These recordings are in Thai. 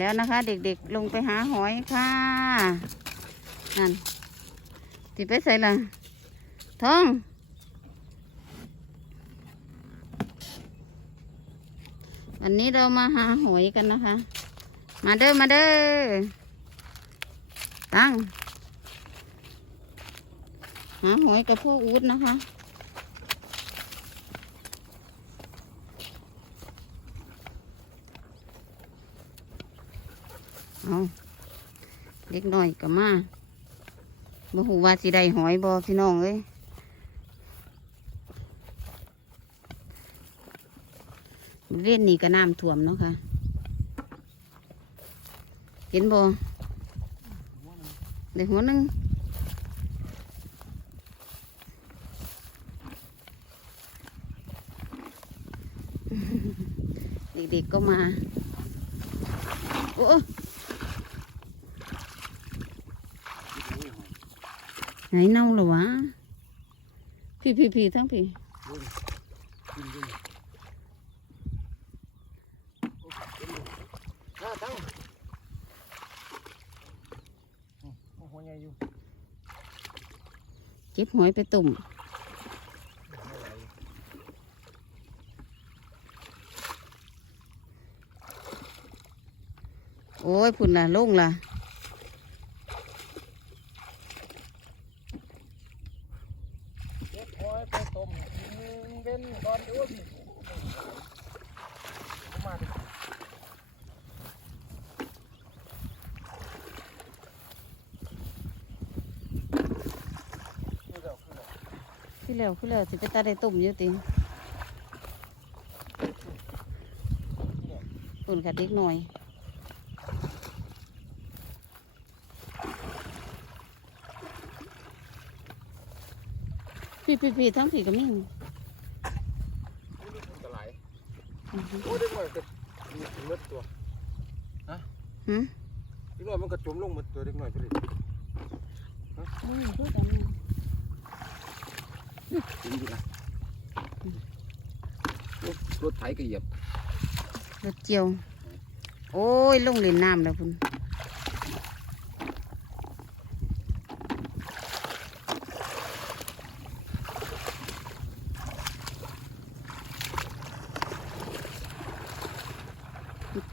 แล้วนะคะ เด็กๆลงไปหาหอยค่ะนั่นติไปใส่ละท้องวันนี้เรามาหาหอยกันนะคะ มาเด้อมาเด้อตั้งหาหอยกับพวกอูดนะคะ เอาเด็กน้อยก็มาบ่หูว่าสิได้หอยบ่พี่น้องเอ้ยเว้นนี่ก็น้ำท่วมเนาะค่ะ เห็นบ่ได้หัวหนึงเด็กๆก็มา โอ้ ไหนเน่าเหรอวะพี่พี่พี่ทั้งพี่อ่าตั้งโอ้โหใหญ่อยู่เก็บหอยไปตุ่มโอ้ยพุ่นล่ะลงล่ะ เก็บหอยไปต้มเป็นก่อนดูสิเอามาดิคือเดี๋ยว คือเดี๋ยวขึ้นแล้วขึ้นแล้วสิไปตาได้ตุ่มอยู่ติปุ่นค่ะเด็กหน่อยพี่พี่พี่ทั้งพี่ก็มีนี่มันจะไหลโอ้เด็กน้อยก็มีหมดตัวหืมเด็กน้อยมันก็จมลงหมดตัวเด็กน้อยไปเลยนี่พู ดกันนี่จมอยู่นะรถไถก็เหยียบรถเจียว โอ้ยลงเล่นน้ำแล้วพุ่น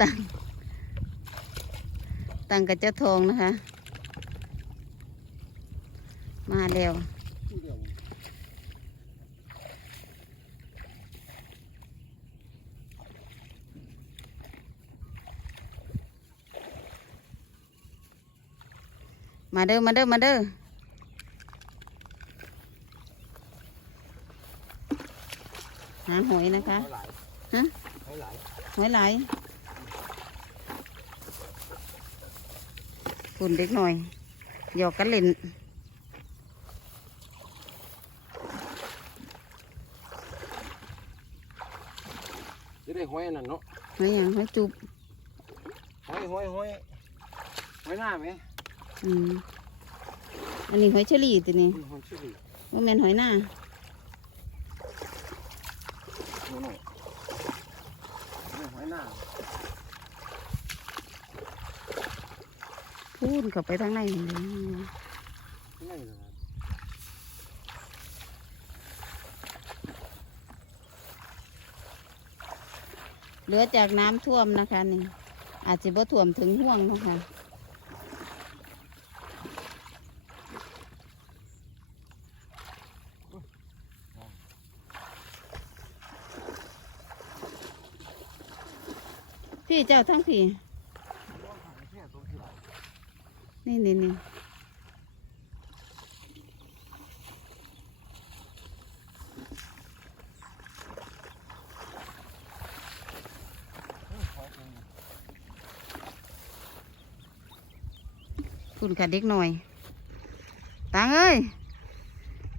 ตังตังกับเจ้าทองนะคะ มาแล้วที่เดียว มาเด้อมาเด้อมาเด้อหาหอยนะคะหอยไหลฮะหอยไหลหอยไหลายฝุ่นเด็กหน่อยหยอกกันเล่นจะได้หอยอันนั่นเนาะหอยอย่างหอยจุบหอยหอยหอยหอยหน้าไหม อืมอันนี้หอยเชอรี่ตัวนี้หอยชื่อดิว่าแมนหอยหน้าหอยหน่อยหอยหน้าพูนเข้าไปทางในเลยที่ไหนเลยครับเหลือจากน้ำท่วมนะคะนี่ อาจจะบ่ท่วมถึงห่วงเนาะคะ พี่เจ้าทั้งพี่นี่นี่นี่คุณค่ะเด็กหน่อยตังเอ้ย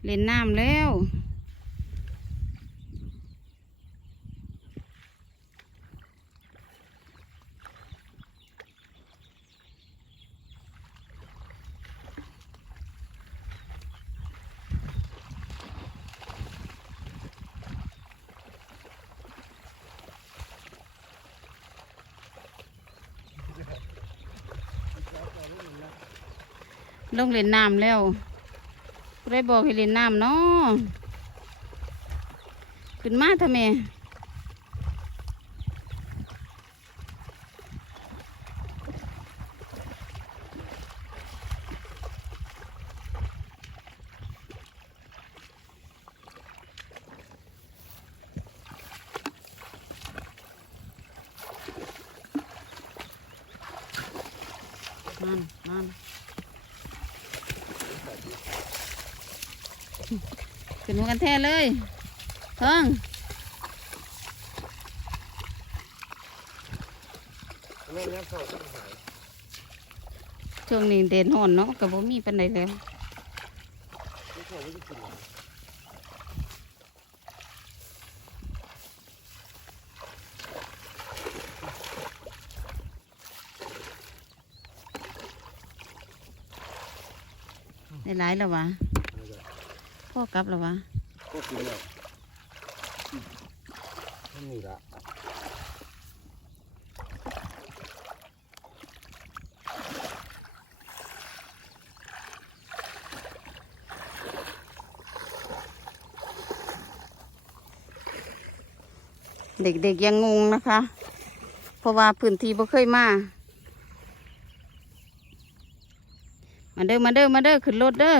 เล่นน้ำแล้ว ห ลงเล่นน้ำแล้วได้บอกให้เล่นน้ำเนาะขึ้นมาทำไมนั่นนั่น ขึ้นมากันแท้เลยท้องแม่นยังเข้าต้องหายช่วงนี้เด่นหอนเนาะกับบ่มีปันใดแล้วไม่เข้าไม่ได้กินหรอกได้หลายแล้ววะ พ่อกลับแล้ววะก็กินแล้วนั่นนี่ละเด็กๆยังงงนะคะ เพราะว่าพื้นที่บ่เคยมา มาเด้อ มาเด้อ มาเด้อ ขึ้นรถเด้อ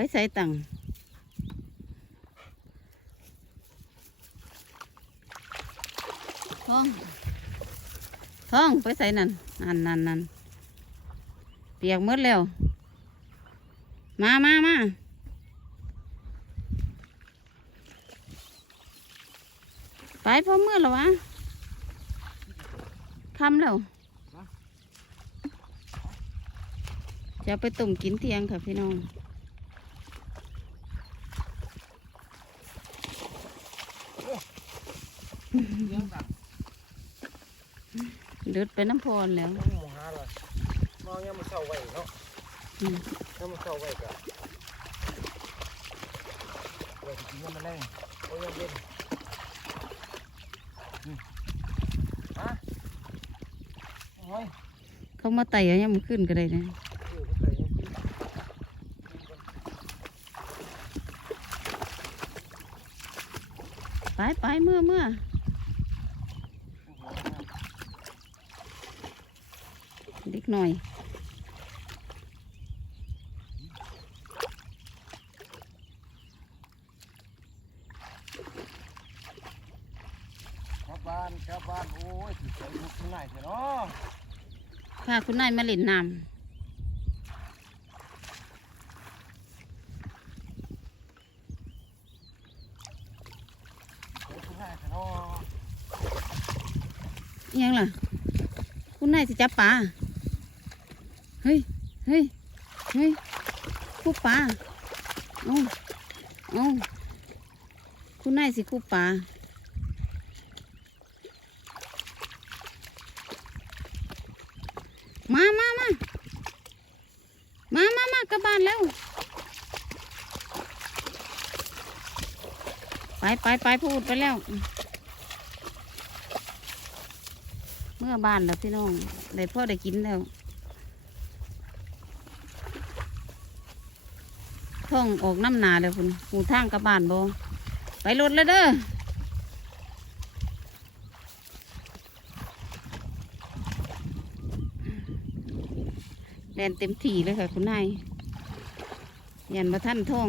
ไปใส่ตังค์ท้องท้องไปใส่นั่นนั่นนั่นนั่นเปียกหมดแล้ว มามามาไปพอเมื่อแล้ววะคำแล้วจะเอาไปตุ่มกินเที่ยงค่ะพี่น้อง เลี้ยงดัง เดือดไปน้ำพรแล้วต้องหมูหาเลยมองยังมันเศร้าไว้เนาะอืมยังมันเศร้าไว้กับไว้กินยังมันแรงโอ้ยยังเย็นอืมฮะโอ้ยเขามาไต่เอายังมันขึ้นก็ได้นะเออมันใส่ยังกินไปไปเมื่อเมื่อเด็ก หน่อยกลับบ้านกลับบ้าน โอ้ยสิใส่มุกข้างในเถอะเนาะพาคุณนายมาเล่นน้ใส่ข้างในเถอะเนาะำอิหยังล่ะ คุณนายสิจับปลาเฮ้ย เฮ้ย เฮ้ยคู่ปลาเอาเอาคุณนายสิคู่ปลามามามา มามามากลับบ้านแล้ว ไปไปไปพูดไปแล้ว เมื่อบ้านแล้วพี่น้อง ได้พ่อได้กินแล้ว ท่องออกน้ำหนาเลยคุณหูทางกลับบานบไปรถเลยเด้อแดนเต็มที่เลยค่ะ คุณนายยันมาท่านท่อง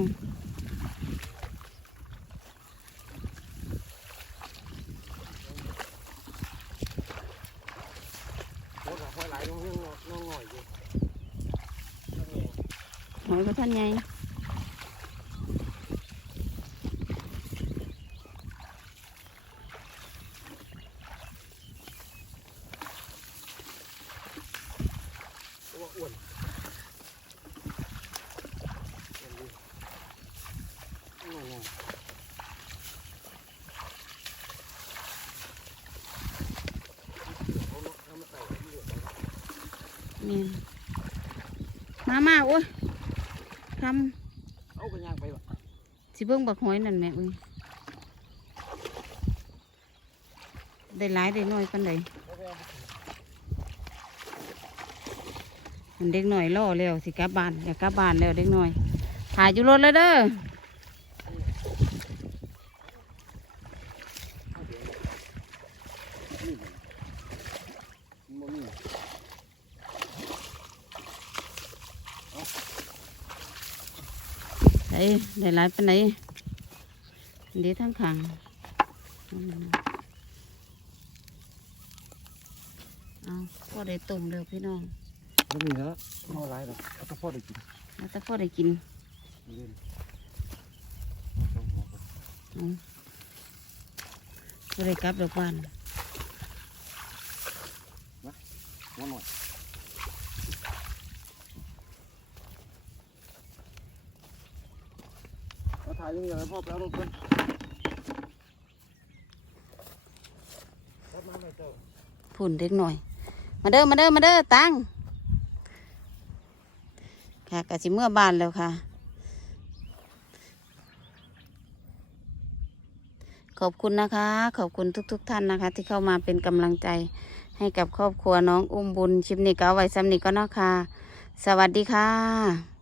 โอ้ยหอยหลาน้องน้องหน่อยอยู่น้องเอง หอยพระท่านใหญ่ โนี่มามาโอ้ยทเอากันย่างไปวะำสิเบิ่งบักหอยนั่นแหม่อุ้ยได้หลายได้น้อยปานใดมันเด็กหน่อยล่อแล้วสิกลับบ้านอยากกลับบ้านแล้วเด็กหน่อยถ่ายอยู่รถแล้วเด้อ ได้ได้หลายปานใดเดี๋ยวทั้งขังเอาพอได้ต้มแล้วพี่น้องบ่มีแล้วเอาหลายดอกเอาแต่พอได้กินแล้วแต่พอได้กินเล่นเอาพอได้กลับดอกบ้านหัวหน่อยเอา ถ่ายยังไงพ่อไปเอารถก่อนรถมาหน่อยเจ้าพุ่นเด็กหน่อย มาเด้อมาเด้อมาเด้อตังค่ะกะสิเมื่อบานแล้วค่ะ ขอบคุณนะคะ ขอบคุณทุกๆทท่านนะคะ ที่เข้ามาเป็นกำลังใจให้กับครอบครัวน้องอุ้มบุญชิมนี่ก็เอาไว้ซ้ำนี่ก็เนาะค่ะ สวัสดีค่ะ